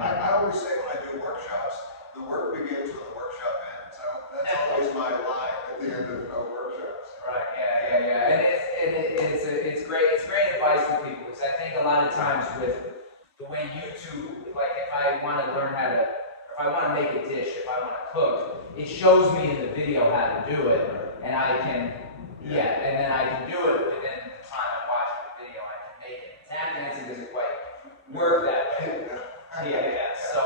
I always say when I do workshops, the work begins when the workshop ends. That's always my line at the end of workshops. Right. Yeah. And it's great. It's great advice for people because I think a lot of times with the way YouTube, like if I want to learn how to, if I want to make a dish, if I want to cook, it shows me in the video how to do it, and I can, and then I can do it within the time I'm watching the video. I can make it. Tap dancing doesn't quite work that way. So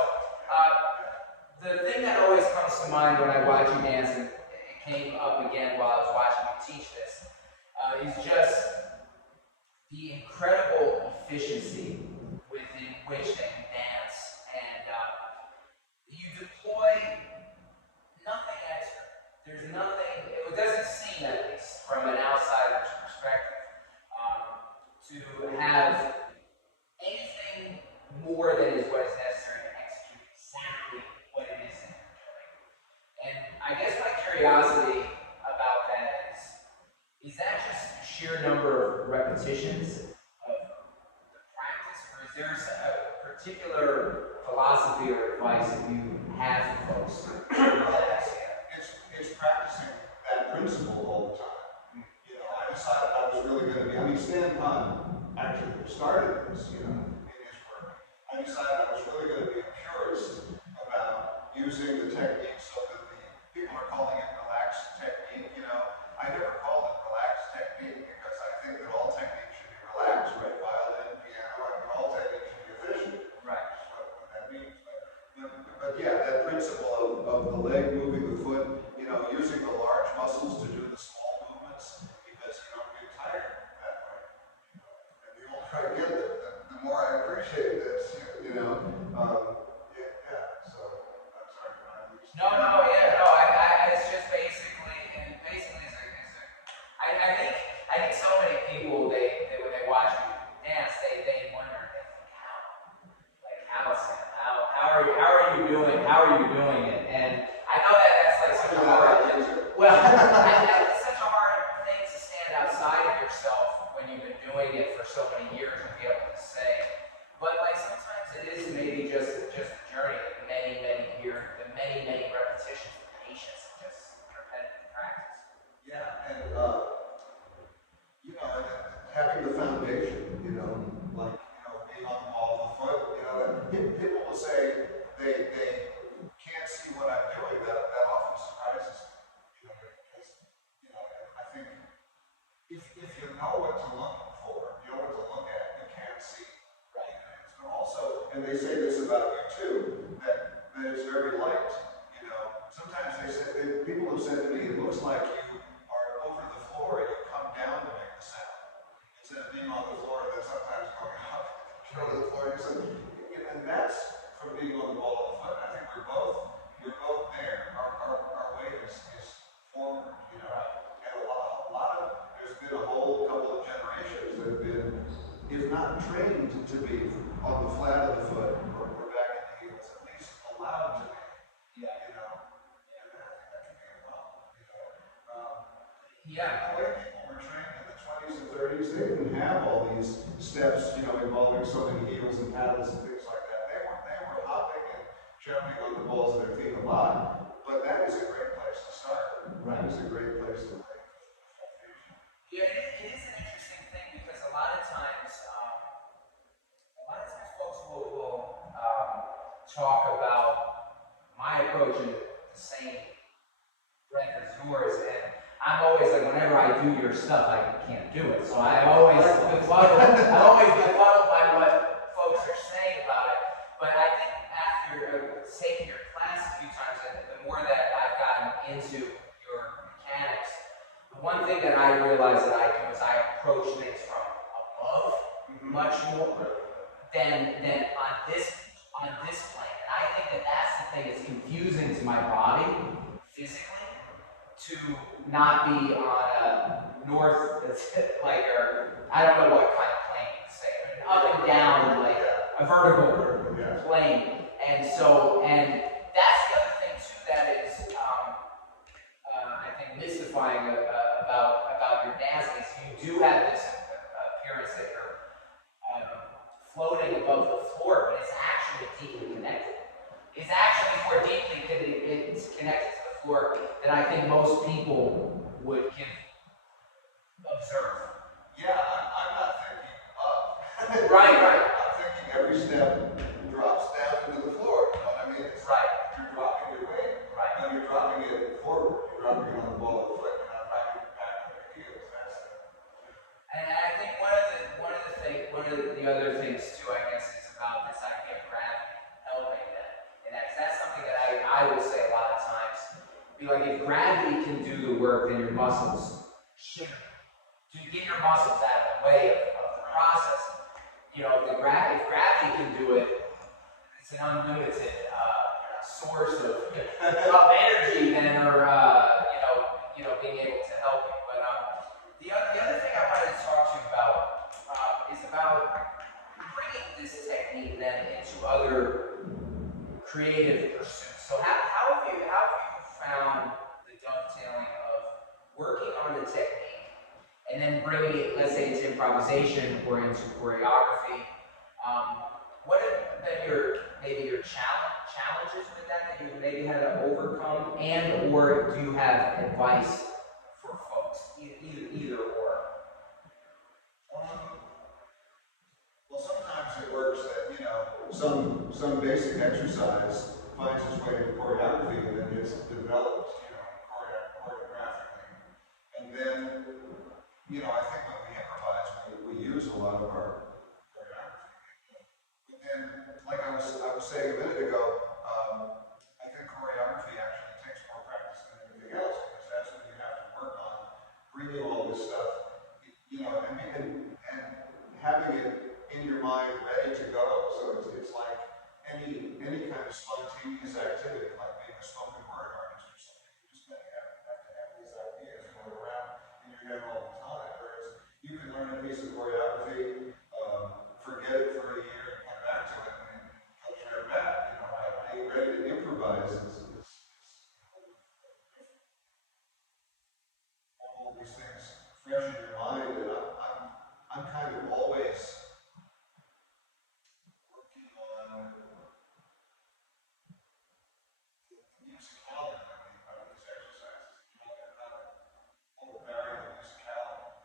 the thing that always comes to mind when I watch you dance, and it came up again while I was watching you teach this, is just the incredible efficiency within which they can dance, and you deploy nothing extra. There's nothing, it doesn't seem, at least from an outsider's perspective, to have anything more than is what is necessary to execute exactly what it is that you're doing. And I guess my curiosity about that is that just a sheer number of repetitions of the practice, or is there a particular philosophy or advice that you have for folks? It's practicing that principle all the time. I decided I was really going to be, Stan Kahn actually started this, in his work. I decided I was really going to be a purist about using the technique so that people are calling it relaxed technique, I never called it relaxed technique because I think that all technique should be relaxed, right? Violin, piano, all technique should be efficient. Right. That's what that means. But that principle of the leg moving the foot, using the large muscles to do the small movements because you don't get tired that way. And the older I get, the more I appreciate this, So I'm sorry. It's just basically, I think so many people, they when they watch you dance, they wonder, how are you doing it? And I know that's like such a hard thing. Well, it's such a hard thing to stand outside of yourself when you've been doing it for so many years and be able to say. But like sometimes it is maybe just the journey, the many years, the many repetitions, the patience, just repetitive practice. Yeah, and having the foundation, being on the ball of the foot, people will say they can't see what I'm doing. That often surprises me, because I think if you know what to look for, you know what to look at, you can't see. Right. And they say this about you too, that it's very light. Sometimes people have said to me, it looks like you are over the floor and you come down to make the sound. Instead of being on the floor and then sometimes going up, over the floor. And that's from being on the ball of the foot. I think we're both there. Our weight is forward, And a lot of, there's been a whole couple of generations that have been, if not trained to be on the flat of the foot or back in the heels, at least allowed to be. And I think that can be well. The way people were trained in the 20s and 30s, they didn't have all these steps, involving so many heels and paddles and things like that. They were hopping and jumping on the balls of their feet a lot, but that is a great place to start. Right. That is a great place to make a foundation. Yeah, it is an interesting thing because a lot of times folks will talk about my approach in the same breath as yours, and I'm always like, whenever I do your stuff, I can't do it. So I'm always befuddled by what folks are saying about it. But I think after taking your class a few times, and the more that I've gotten into your mechanics, the one thing that I realize that I do is I approach things from above much more than on this plane. And I think that that's the thing that's confusing to my body physically, to not be on a north, or I don't know what kind of plane you say, but up and down, like a vertical plane. And that's the other thing too that is, I think, mystifying about your dance is you do have this appearance that you're floating above the floor, but it's actually deeply connected. It's actually more deeply connected to the floor than I think most people would observe. Yeah, I'm not thinking up. Right. I'm thinking every step drops down into the floor. You know what I mean? It's right. You're dropping your weight. Right. No, you're dropping it forward. You're dropping it on the ball of the foot. You're not dropping it back on your heels. And I think one of the other things too, I guess, is about this idea of gravity helping that. And that's something that I will say a lot of times. Be like, if gravity can do the work, then your muscles should. To get your muscles out of the way of the process. You know, if gravity can do it, it's an unlimited source of energy then, or being able to help you. But the other thing I wanted to talk to you about is about bringing this technique then into other creative pursuits. So how have you found the dovetailing of working on the technique and then bringing it, let's say, into improvisation or into choreography? What have been your challenges with that you maybe had to overcome, and or do you have advice for folks, either or? Well, sometimes it works that, some basic exercise finds its way into choreography and then gets developed, choreographically. And then, I think when we improvise, we use a lot of our choreography. But then, like I was saying a minute ago, I think choreography actually takes more practice than anything else, because that's when you have to work on bringing all this stuff, and having it in your mind ready to go. So it's like any kind of spontaneous activity, like being a spoken word artist or something. You just have to have these ideas going around in your head all the time. Whereas you can learn a piece of choreography, forget it for a year, and come back to it, and it comes right back. Being ready to improvise is all these things fresh in your mind, and I'm kind of always working on the musicality of these exercises. How to vary the musicality.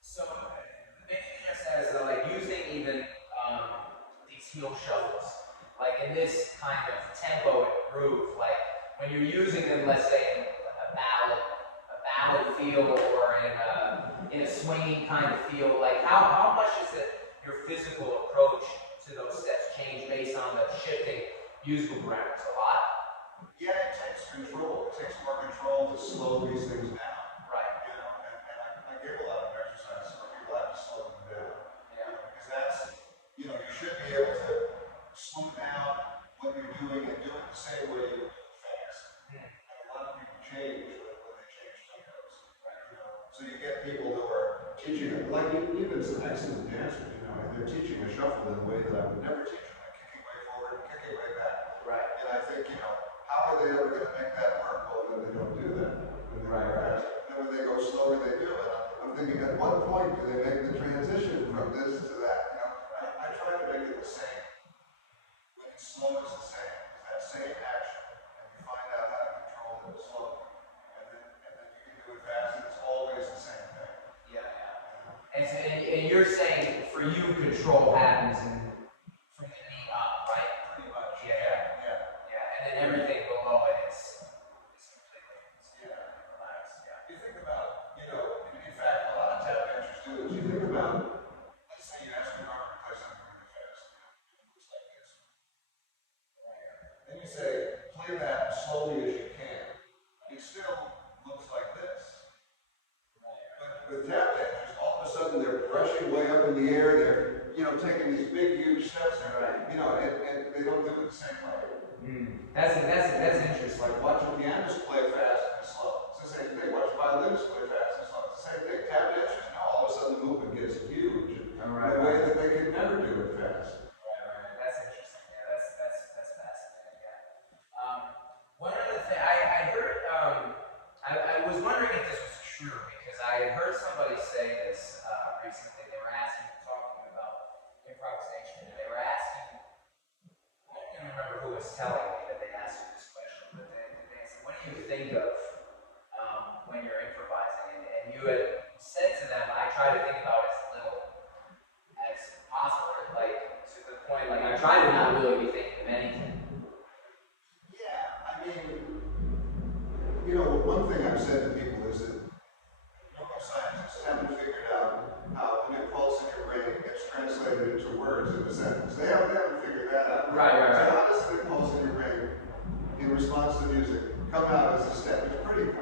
So maybe just as like using even these heel shuffles, like in this kind of tempo and groove, like when you're using them, let's say in a ballad feel, or in a swinging kind of feel, like how much is it your physical approach to those steps change based on the shifting musical parameters? A lot? Yeah, it takes control. It takes more control to slow these things down. Right. And I give a lot of exercises where people have to slow them down. Yeah. Because that's, you should be able to slow down what you're doing and do it the same way you would do it fast. And a lot of people change when they change tempos. So you get people who are teaching, like even some excellent dancers, and they're teaching a shuffle in a way that I would never teach them, like kicking way forward and kicking way back. Right. And I think, how are they ever going to make that work? Well, then they don't do that. When they go fast. And then when they go slower, they do it. I'm thinking, at what point do they make the transition from this to that? I try to make it the same. When it's slow, it's the same. It's that same action, and you find out how to control it slowly. And then you can do it fast, and it's always the same thing. Yeah. And you're saying for you, control happens from the knee up, right? Pretty much. Yeah. And then everything below it is completely relaxed. Yeah. You think about, in fact, a lot of tap dancers do this. You think about, let's say you ask a drummer to play something really fast. It looks like this. Then you say, play that slowly as you can. It still looks like this. But with tap dancers, all of a sudden they're brushing way up in the air. They're, taking these big, huge steps. Right. And they don't do it the same way. That's interesting. Like watch a pianist play fast and slow. It's the same thing. Watch violinists play fast and slow. It's the same thing. Tap dancers, all of a sudden the movement gets huge in a way that they could never do it fast. Right. That's interesting. Yeah, that's fascinating. Yeah. One other thing I heard, I was wondering if this was true, because I had heard somebody say this recently. telling me that they asked you this question, but they said, what do you think of when you're improvising? And you had said to them, I try to think about as little as possible, like to the point, like I try to not really be thinking of anything. Yeah, I mean, you know, one thing I've said to people is that neuroscientists haven't figured out how an impulse in your brain gets translated into words in a sentence. They haven't figured that out. Right. So how does an impulse in your brain, in response to music, come out as a step? It's a pretty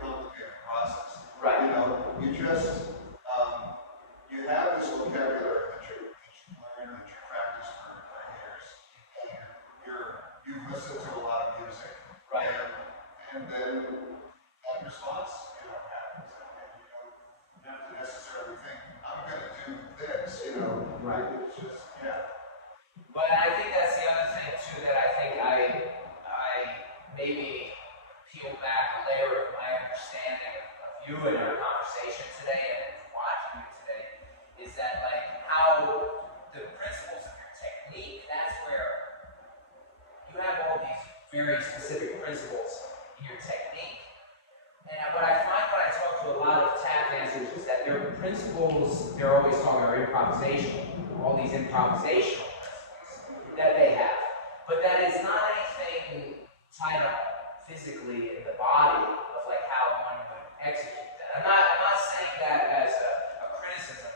complicated process. Right. You know, you just, you have this vocabulary that you learn, that you practice for years. You've listened to a lot of music. Right. And then that response, you know, happens. And you don't have to necessarily think, I'm going to do this, you know. Right. It's just, yeah. But I think that's the other thing too that I think I maybe peel back a layer of my understanding of you and our conversation today and watching you today is that like how the principles of your technique, that's where you have all these very specific principles in your technique. And what I find when I talk to a lot of tap dancers is that their principles, they're always talking about improvisation, all these improvisational principles that they have. But that is not anything tied up physically in the body of like how one would execute that. I'm not saying that as a criticism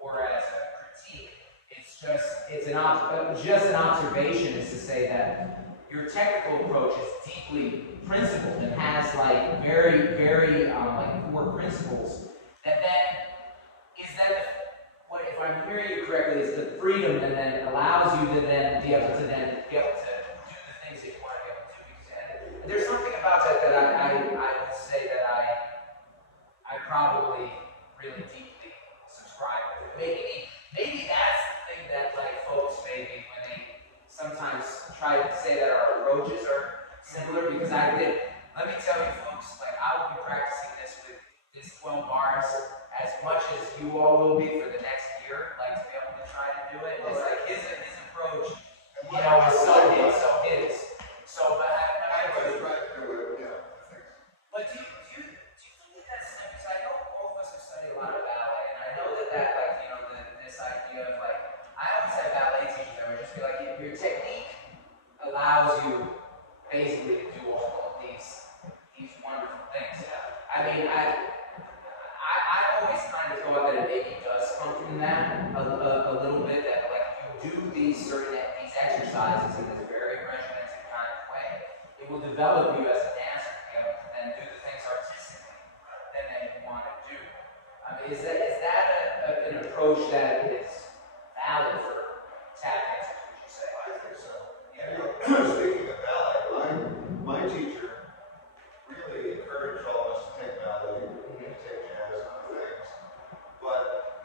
or as a critique. It's just an observation is to say that your technical approach is deeply principled and has like very, very like core principles that then is that what if I'm hearing you correctly is the freedom that then allows you to then be able to do the things that you want to be able to do. And there's something about that I would say that I probably really deeply subscribe to. Maybe that's the thing that like folks maybe when they sometimes try to say that our approaches are similar because I did. Let me tell you folks, like I will be practicing this with this 12 bars as much as you all will be for the next year, like to be able to try to do it. It's like his approach, you know, is so his. So but I was trying to do it, yeah. But do you think that's because I know both of us have studied a lot of ballet, and I know that like, you know, this idea of like, I always have ballet teachers that would just be like, your technique allows you basically to do all of these wonderful things. I mean, I always kind of thought that it maybe does come from that a little bit, that like you do these exercises in this very regimented kind of way, it will develop you as a dancer to be able to then do the things artistically that you want to do. I mean, is that an approach that is valid for tap dancers, would you say? I think so. And you know, speaking of ballet, my teacher really encouraged all of us to take ballet, to take jazz and other things, but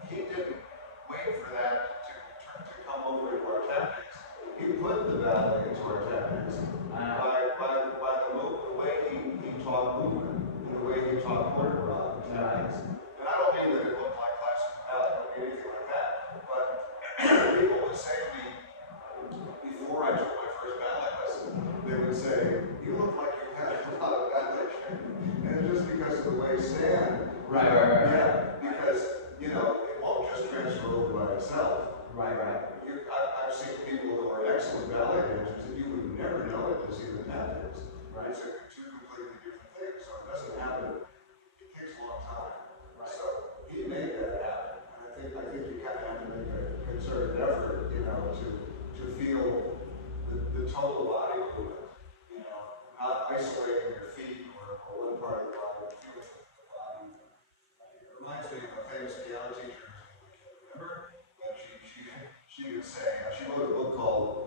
he didn't wait for that to come over to our tactics. He put the ballet into our tactics by the way he taught movement and the way he taught quarter rock tactics. And I don't mean that it looked like classical ballet, I don't mean anything like that, but people would say to me, before I took my first ballet lesson, they would say, you look like you had a lot of ballet training. And it's just because of the way Stan. Right. Yeah, because, you know, it won't just transfer over by itself. Right. I've seen people who are excellent ballet dancers and you would never know it to see the tactics. Right. It's two completely different things, so it doesn't happen. It takes a long time. Right. So he made that happen. And I think you kind of have to make a concerted effort, you know, to feel the total body movement, you know, not isolating your feet or one part of the body, but feeling the body. It reminds me of a famous piano teacher, remember? But she would say, she wrote a book called